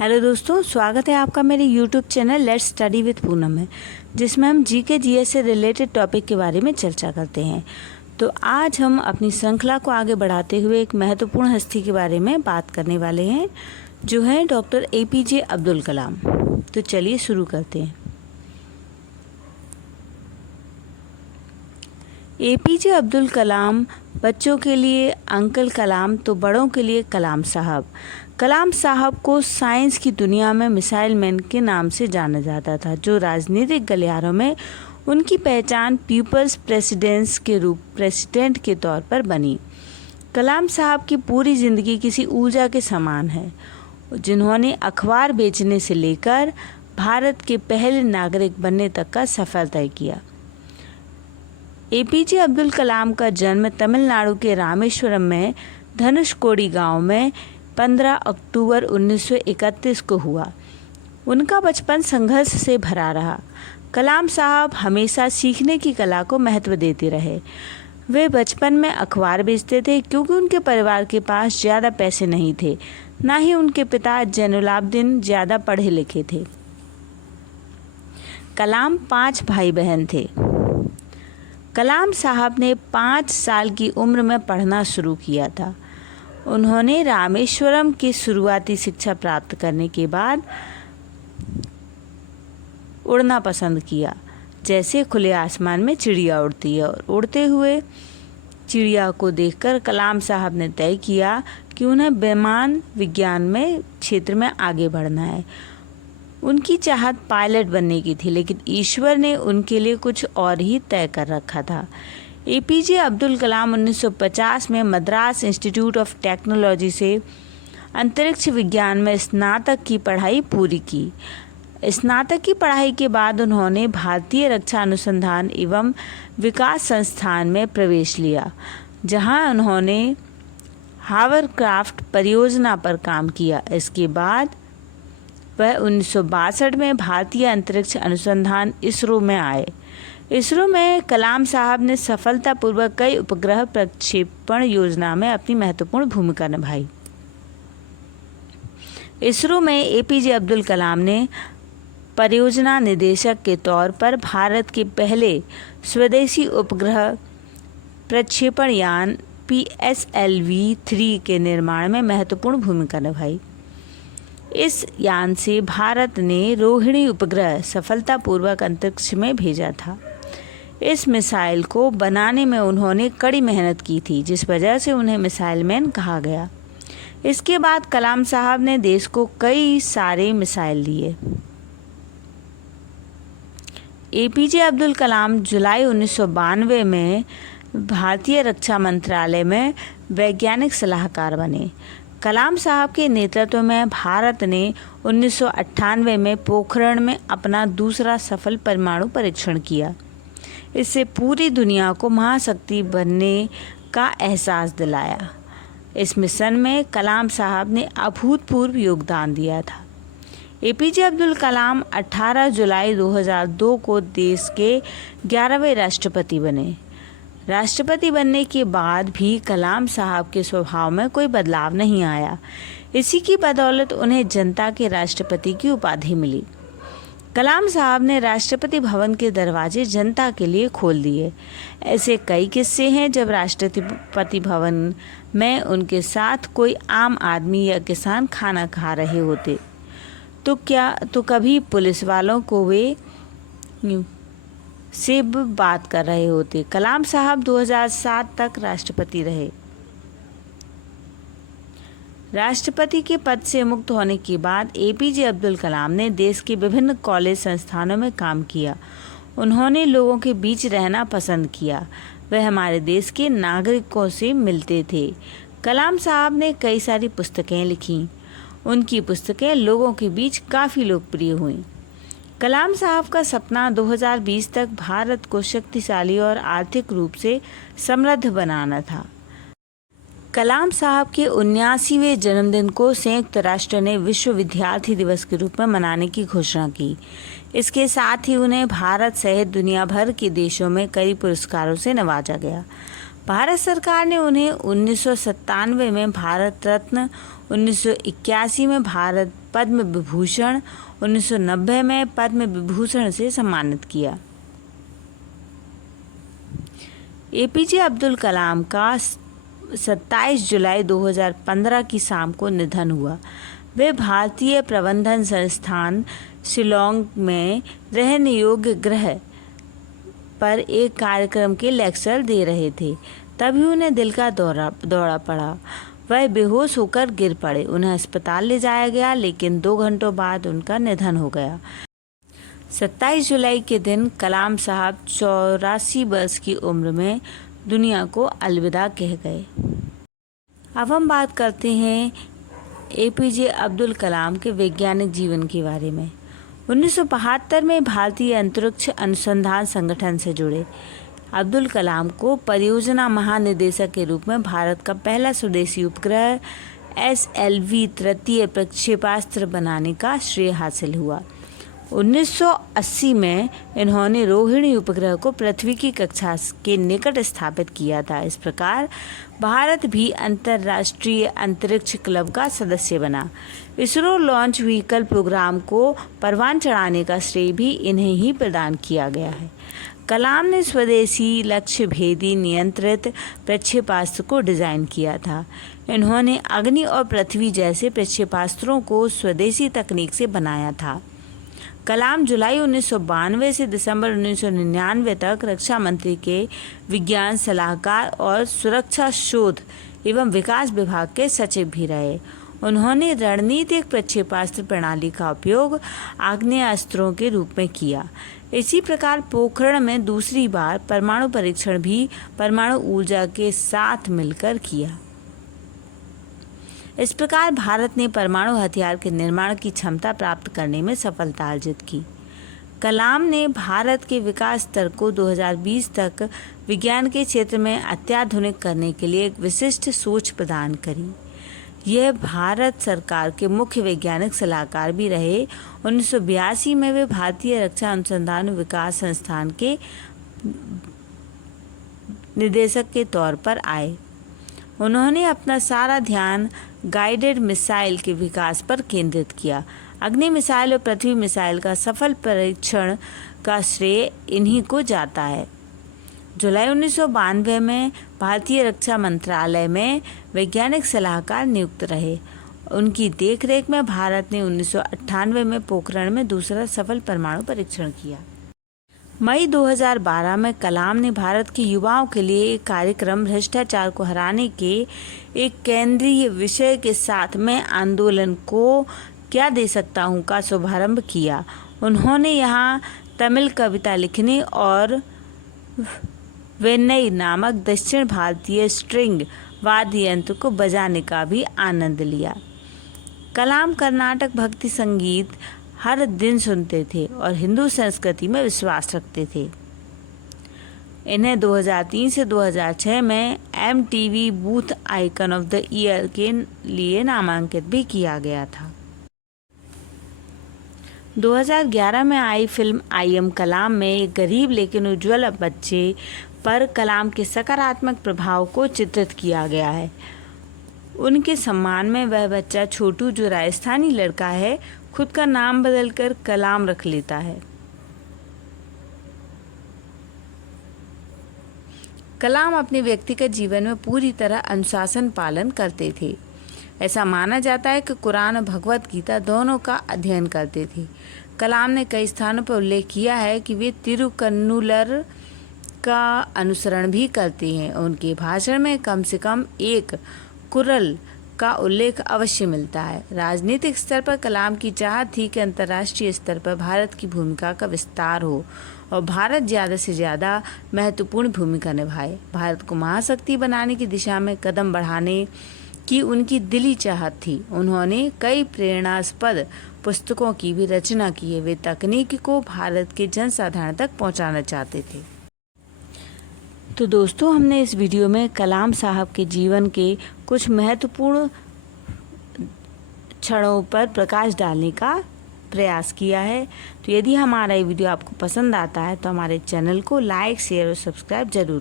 Hello दोस्तों, स्वागत है आपका मेरे YouTube channel let's study with Poonam में, जिसमें हम जीके जीएस से रिलेटेड टॉपिक के बारे में चर्चा करते हैं। तो आज हम अपनी श्रृंखला को आगे बढ़ाते हुए एक महत्वपूर्ण हस्ती के बारे में बात करने वाले हैं, जो है डॉक्टर एपीजे अब्दुल कलाम। तो चलिए शुरू करते हैं। एपीजे अब्दुल कलाम बच्चों के लिए अंकल कलाम तो बड़ों के लिए कलाम साहब। कलाम साहब को साइंस की दुनिया में मिसाइल मैन के नाम से जाना जाता था, जो राजनीतिक गलियारों में उनकी पहचान पीपल्स प्रेसिडेंट के तौर पर बनी। कलाम साहब की पूरी ज़िंदगी किसी ऊर्जा के समान है, जिन्होंने अखबार बेचने से लेकर भारत के पहले नागरिक बनने तक का सफ़र तय किया। एपीजे अब्दुल कलाम का जन्म तमिलनाडु के रामेश्वरम में धनुषकोडी गांव में 15 अक्टूबर 1931 को हुआ। उनका बचपन संघर्ष से भरा रहा। कलाम साहब हमेशा सीखने की कला को महत्व देते रहे। वे बचपन में अखबार बेचते थे, क्योंकि उनके परिवार के पास ज़्यादा पैसे नहीं थे। ना ही उनके पिता जैनुलाब्दीन ज़्यादा पढ़े लिखे थे। कलाम 5 भाई बहन थे। कलाम साहब ने 5 साल की उम्र में पढ़ना शुरू किया था। उन्होंने रामेश्वरम की शुरुआती शिक्षा प्राप्त करने के बाद उड़ना पसंद किया, जैसे खुले आसमान में चिड़िया उड़ती है। और उड़ते हुए चिड़िया को देखकर कलाम साहब ने तय किया कि उन्हें विमान विज्ञान में क्षेत्र में आगे बढ़ना है। उनकी चाहत पायलट बनने की थी, लेकिन ईश्वर ने उनके लिए कुछ और ही तय कर रखा था। एपीजे अब्दुल कलाम 1950 में मद्रास इंस्टीट्यूट ऑफ टेक्नोलॉजी से अंतरिक्ष विज्ञान में स्नातक की पढ़ाई पूरी की। स्नातक की पढ़ाई के बाद उन्होंने भारतीय रक्षा अनुसंधान एवं विकास संस्थान में प्रवेश लिया, जहां उन्होंने हावरक्राफ्ट परियोजना पर काम किया। इसके बाद वह 1962 में भारतीय अंतरिक्ष अनुसंधान इसरो में आए। इसरो में कलाम साहब ने सफलतापूर्वक कई उपग्रह प्रक्षेपण योजना में अपनी महत्वपूर्ण भूमिका निभाई। इसरो में एपीजे अब्दुल कलाम ने परियोजना निदेशक के तौर पर भारत के पहले स्वदेशी उपग्रह प्रक्षेपण यान PSLV-3 के निर्माण में महत्वपूर्ण भूमिका निभाई। इस यान से भारत ने रोहिणी उपग्रह सफलतापूर्वक अंतरिक्ष में भेजा था। इस मिसाइल को बनाने में उन्होंने कड़ी मेहनत की थी, जिस वजह से उन्हें मिसाइल मैन कहा गया। इसके बाद कलाम साहब ने देश को कई सारे मिसाइल दिए। एपीजे अब्दुल कलाम जुलाई 1992 में भारतीय रक्षा मंत्रालय में वैज्ञानिक सलाहकार बने। कलाम साहब के नेतृत्व में भारत ने 1998 में पोखरण में अपना दूसरा सफल परमाणु परीक्षण किया। इससे पूरी दुनिया को महाशक्ति बनने का एहसास दिलाया। इस मिशन में कलाम साहब ने अभूतपूर्व योगदान दिया था। एपीजे अब्दुल कलाम 18 जुलाई 2002 को देश के 11वें राष्ट्रपति बने। राष्ट्रपति बनने के बाद भी कलाम साहब के स्वभाव में कोई बदलाव नहीं आया। इसी की बदौलत उन्हें जनता के राष्ट्रपति की उपाधि मिली। कलाम साहब ने राष्ट्रपति भवन के दरवाजे जनता के लिए खोल दिए। ऐसे कई किस्से हैं जब राष्ट्रपति भवन में उनके साथ कोई आम आदमी या किसान खाना खा रहे होते, तो कभी पुलिस वालों को वे से बात कर रहे होते। कलाम साहब 2007 तक राष्ट्रपति रहे। राष्ट्रपति के पद से मुक्त होने के बाद एपीजे अब्दुल कलाम ने देश के विभिन्न कॉलेज संस्थानों में काम किया। उन्होंने लोगों के बीच रहना पसंद किया। वह हमारे देश के नागरिकों से मिलते थे। कलाम साहब ने कई सारी पुस्तकें लिखीं। उनकी पुस्तकें लोगों के बीच काफ़ी लोकप्रिय हुईं। कलाम साहब का सपना 2020 तक भारत को शक्तिशाली और आर्थिक रूप से समृद्ध बनाना था। कलाम साहब के 79वें जन्मदिन को संयुक्त राष्ट्र ने विश्व विद्यार्थी दिवस के रूप में मनाने की घोषणा की। इसके साथ ही उन्हें भारत सहित दुनिया भर के देशों में कई पुरस्कारों से नवाजा गया। भारत सरकार ने उन्हें 1997 में भारत रत्न, 1981 में भारत पद्म विभूषण, 1990 में पद्म विभूषण से सम्मानित किया। एपीजे अब्दुल कलाम का 27 जुलाई 2015 की शाम को निधन हुआ। वे भारतीय प्रबंधन संस्थान शिलोंग में रहने योग्य ग्रह पर एक कार्यक्रम के लेक्चर दे रहे थे, तभी उन्हें दिल का दौरा पड़ा। वह बेहोश होकर गिर पड़े। उन्हें अस्पताल ले जाया गया, लेकिन 2 घंटों बाद उनका निधन हो गया। 27 जुलाई के दिन कलाम साहब 84 वर्ष की उम्र में दुनिया को अलविदा कह गए। अब हम बात करते हैं एपीजे अब्दुल कलाम के वैज्ञानिक जीवन के बारे में। 1972 में भारतीय अंतरिक्ष अनुसंधान संगठन से जुड़े अब्दुल कलाम को परियोजना महानिदेशक के रूप में भारत का पहला स्वदेशी उपग्रह SLV तृतीय प्रक्षेपास्त्र बनाने का श्रेय हासिल हुआ। 1980 में इन्होंने रोहिणी उपग्रह को पृथ्वी की कक्षा के निकट स्थापित किया था। इस प्रकार भारत भी अंतर्राष्ट्रीय अंतरिक्ष क्लब का सदस्य बना। इसरो लॉन्च व्हीकल प्रोग्राम को परवान चढ़ाने का श्रेय भी इन्हें ही प्रदान किया गया है। कलाम ने स्वदेशी लक्ष्य भेदी नियंत्रित प्रक्षेपास्त्र को डिज़ाइन किया था। इन्होंने अग्नि और पृथ्वी जैसे प्रक्षेपास्त्रों को स्वदेशी तकनीक से बनाया था। कलाम जुलाई 1992 से दिसंबर 1999 तक रक्षा मंत्री के विज्ञान सलाहकार और सुरक्षा शोध एवं विकास विभाग के सचिव भी रहे। उन्होंने रणनीतिक प्रक्षेपास्त्र प्रणाली का उपयोग आग्नेयास्त्रों के रूप में किया। इसी प्रकार पोखरण में दूसरी बार परमाणु परीक्षण भी परमाणु ऊर्जा के साथ मिलकर किया। इस प्रकार भारत ने परमाणु हथियार के निर्माण की क्षमता प्राप्त करने में सफलता अर्जित की। कलाम ने भारत के विकास स्तर को 2020 तक विज्ञान के क्षेत्र में अत्याधुनिक करने के लिए एक विशिष्ट सोच प्रदान करी। यह भारत सरकार के मुख्य वैज्ञानिक सलाहकार भी रहे। 1982 में वे भारतीय रक्षा अनुसंधान विकास संस्थान के निदेशक के तौर पर आए। उन्होंने अपना सारा ध्यान गाइडेड मिसाइल के विकास पर केंद्रित किया। अग्नि मिसाइल और पृथ्वी मिसाइल का सफल परीक्षण का श्रेय इन्हीं को जाता है। जुलाई 1992 में भारतीय रक्षा मंत्रालय में वैज्ञानिक सलाहकार नियुक्त रहे। उनकी देखरेख में भारत ने 1998 में पोखरण में दूसरा सफल परमाणु परीक्षण किया। मई 2012 में कलाम ने भारत के युवाओं के लिए एक कार्यक्रम भ्रष्टाचार को हराने के एक केंद्रीय विषय के साथ मैं आंदोलन को क्या दे सकता हूँ का शुभारंभ किया। उन्होंने यहाँ तमिल कविता लिखने और वेन्नई नामक दक्षिण भारतीय स्ट्रिंग वाद्य यंत्र को बजाने का भी आनंद लिया। कलाम कर्नाटक भक्ति संगीत हर दिन सुनते थे और हिंदू संस्कृति में विश्वास रखते थे। इन्हें 2003 से 2006 में MTV booth icon of the year के लिए नामांकित भी किया गया था। 2011 में आई फिल्म आई एम कलाम में एक गरीब लेकिन उज्ज्वल बच्चे पर कलाम के सकारात्मक प्रभाव को चित्रित किया गया है। उनके सम्मान में वह बच्चा छोटू, जो राजस्थानी लड़का है, खुद का नाम बदलकर कलाम रख लेता है। कलाम अपने व्यक्तिगत जीवन में पूरी तरह अनुशासन पालन करते थे। ऐसा माना जाता है कि कुरान और भगवत गीता दोनों का अध्ययन करते थे। कलाम ने कई स्थानों पर उल्लेख किया है कि वे तिरुकन्नुलर का अनुसरण भी करते हैं। उनके भाषण में कम से कम एक कुरल का उल्लेख अवश्य मिलता है। राजनीतिक स्तर पर कलाम की चाहत थी कि अंतर्राष्ट्रीय स्तर पर भारत की भूमिका का विस्तार हो और भारत ज़्यादा से ज़्यादा महत्वपूर्ण भूमिका निभाए। भारत को महाशक्ति बनाने की दिशा में कदम बढ़ाने की उनकी दिली चाहत थी। उन्होंने कई प्रेरणास्पद पुस्तकों की भी रचना की है। वे तकनीक को भारत के जनसाधारण तक पहुंचाना चाहते थे। तो दोस्तों, हमने इस वीडियो में कलाम साहब के जीवन के कुछ महत्वपूर्ण क्षणों पर प्रकाश डालने का प्रयास किया है। तो यदि हमारा ये वीडियो आपको पसंद आता है तो हमारे चैनल को लाइक, शेयर और सब्सक्राइब जरूर